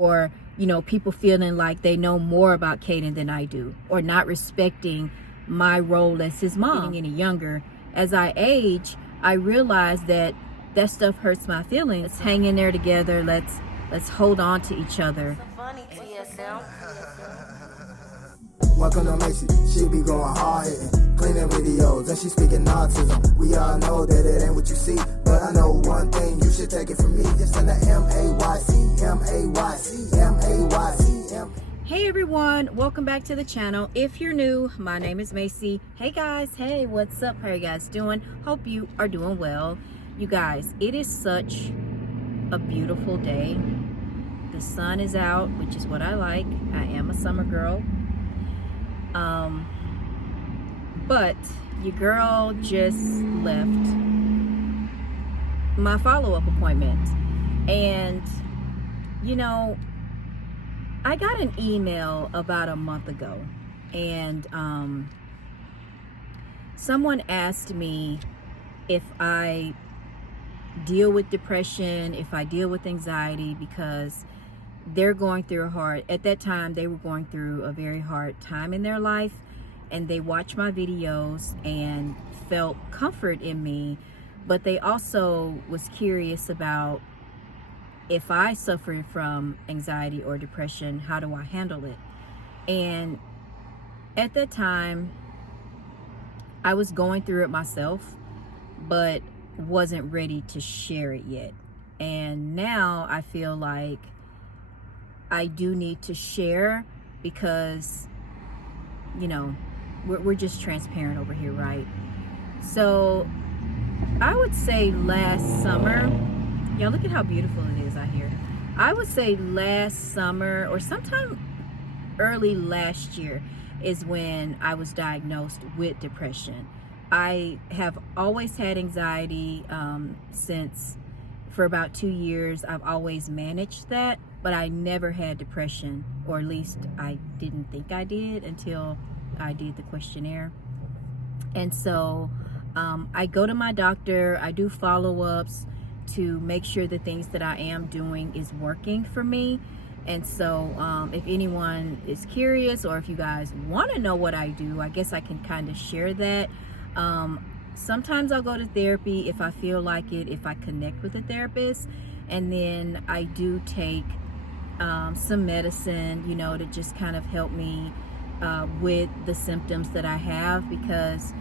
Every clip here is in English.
or people feeling like they know more about Caden than I do, or not respecting my role as his mom. Getting any younger, as I age, I realize that stuff hurts my feelings. Let's hang in there together. Let's hold on to each other. Welcome to Mayc, she be going hard hitting, cleaning videos, and she speaking autism. We all know that it ain't what you see, but I know one thing, you should take it from me. It's in the Mayc, Mayc. Hey everyone, welcome back to the channel. If you're new, my name is Mayc. Hey guys, hey, what's up? How are you guys doing? Hope you are doing well. You guys, it is such a beautiful day. The sun is out, which is what I like. I am a summer girl. But your girl just left my follow-up appointment, and I got an email about a month ago, and someone asked me if I deal with depression, if I deal with anxiety, because they're going through at that time they were going through a very hard time in their life, and they watched my videos and felt comfort in me, but they also was curious about if I suffered from anxiety or depression, how do I handle it? And at that time I was going through it myself, but wasn't ready to share it yet. And now I feel like I do need to share, because we're just transparent over here, right? So I would say last summer, y'all look at how beautiful it is out here. I would say last summer or sometime early last year is when I was diagnosed with depression. I have always had anxiety since for about 2 years. I've always managed that, but I never had depression, or at least I didn't think I did until I did the questionnaire. And so I go to my doctor, I do follow-ups to make sure the things that I am doing is working for me. And so if anyone is curious, or if you guys want to know what I do, I guess I can kind of share that. Sometimes I'll go to therapy if I feel like it, if I connect with a therapist, and then I do take some medicine, to just kind of help me with the symptoms that I have, because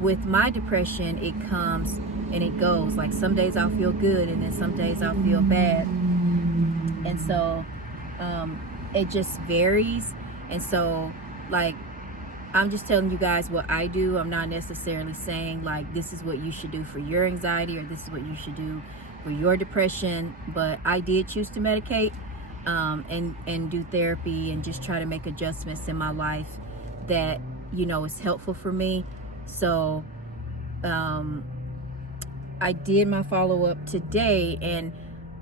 with my depression, it comes and it goes. Like some days I'll feel good, and then some days I'll feel bad, and so it just varies. And so, like, I'm just telling you guys what I do. I'm not necessarily saying like this is what you should do for your anxiety, or this is what you should do for your depression, but I did choose to medicate and do therapy and just try to make adjustments in my life that is helpful for me. So I did my follow-up today, and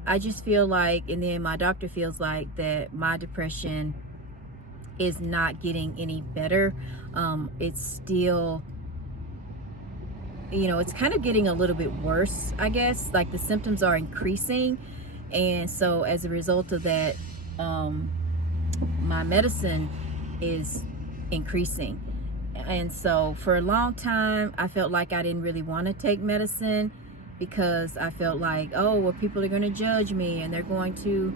I just feel like, and then my doctor feels like, that my depression is not getting any better. It's still, it's kind of getting a little bit worse, I guess. Like the symptoms are increasing, and so as a result of that, my medicine is increasing. And so for a long time I felt like I didn't really want to take medicine, because I felt like, oh well, people are going to judge me, and they're going to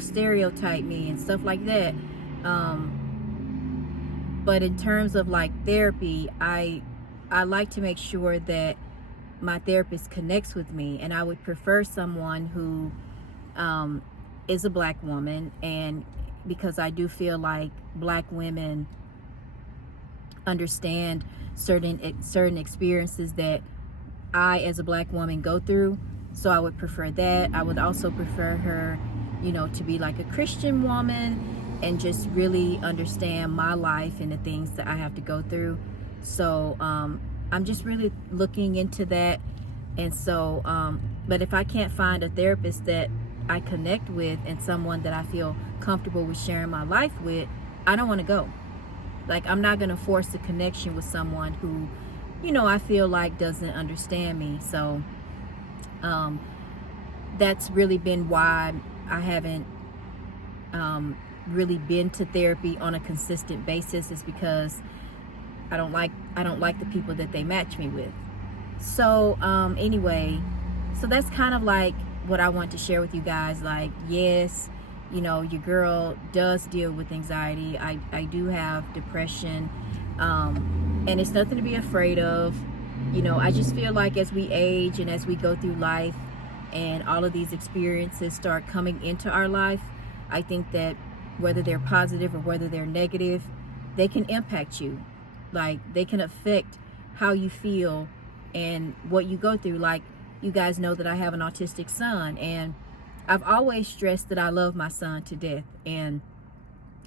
stereotype me and stuff like that. But in terms of like therapy, I like to make sure that my therapist connects with me, and I would prefer someone who is a black woman, and because I do feel like black women understand certain experiences that I as a black woman go through. So I would prefer that. I would also prefer her to be like a Christian woman, and just really understand my life and the things that I have to go through. So I'm just really looking into that. And so but if I can't find a therapist that I connect with, and someone that I feel comfortable with sharing my life with, I don't want to go. Like, I'm not going to force a connection with someone who I feel like doesn't understand me. So that's really been why I haven't really been to therapy on a consistent basis is because I don't like the people that they match me with. So anyway, so that's kind of like what I want to share with you guys. Like, yes, you know, your girl does deal with anxiety. I do have depression, and it's nothing to be afraid of. You know, I just feel like as we age and as we go through life and all of these experiences start coming into our life, I think that whether they're positive or whether they're negative, they can impact you. Like, they can affect how you feel and what you go through. Like, you guys know that I have an autistic son, and I've always stressed that I love my son to death and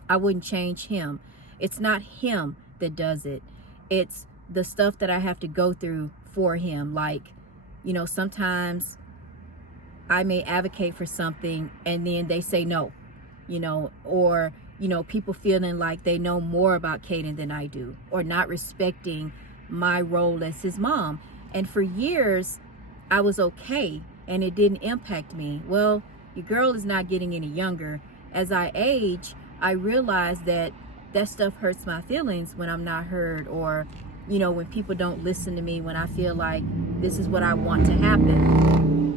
I wouldn't change him. It's not him that does it. It's the stuff that I have to go through for him. Like, you know, sometimes I may advocate for something and then they say no, you know, or, you know, people feeling like they know more about Caden than I do, or not respecting my role as his mom. And for years, I was okay and it didn't impact me. Well, your girl is not getting any younger. As I age, I realize that that stuff hurts my feelings when I'm not heard, or, you know, when people don't listen to me, when I feel like this is what I want to happen.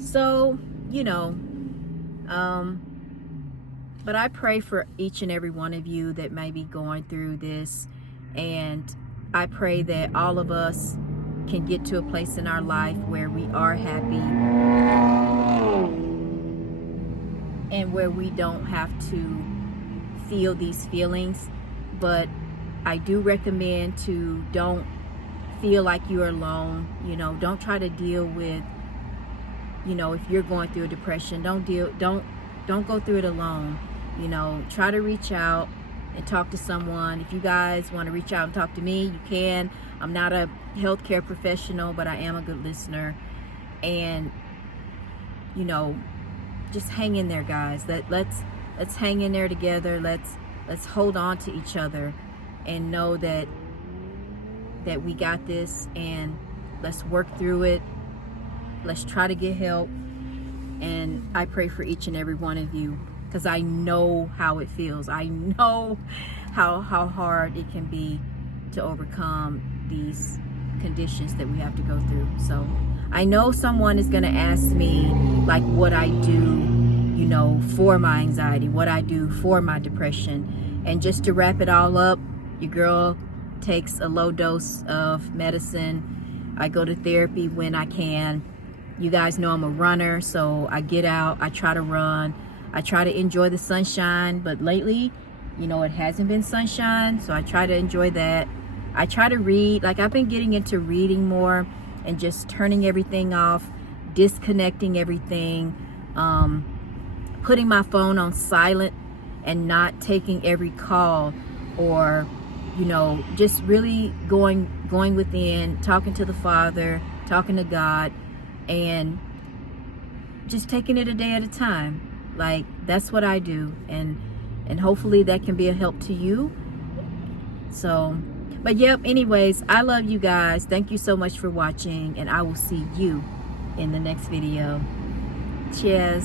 So, you know, but I pray for each and every one of you that may be going through this, and I pray that all of us can get to a place in our life where we are happy and where we don't have to feel these feelings. But I do recommend to don't feel like you're alone. You know, don't try to deal with, you know, if you're going through a depression, don't go through it alone. You know, try to reach out and talk to someone. If you guys want to reach out and talk to me, you can. I'm not a healthcare professional, but I am a good listener. And, you know, just hang in there, guys. Let's hang in there together. Let's hold on to each other and know that we got this, and let's work through it. Let's try to get help. And I pray for each and every one of you, because I know how it feels. I know how hard it can be to overcome these conditions that we have to go through. So I know someone is going to ask me, like, what I do, you know, for my anxiety, what I do for my depression. And just to wrap it all up, your girl takes a low dose of medicine. I go to therapy when I can. You guys know I'm a runner, so I get out, I try to run. I try to enjoy the sunshine, but lately, you know, it hasn't been sunshine, so I try to enjoy that. I try to read. Like, I've been getting into reading more and just turning everything off, disconnecting everything, putting my phone on silent and not taking every call, or, you know, just really going within, talking to the Father, talking to God, and just taking it a day at a time. Like, that's what I do, and hopefully that can be a help to you. So, but yep, anyways, I love you guys. Thank you so much for watching, and I will see you in the next video. Cheers.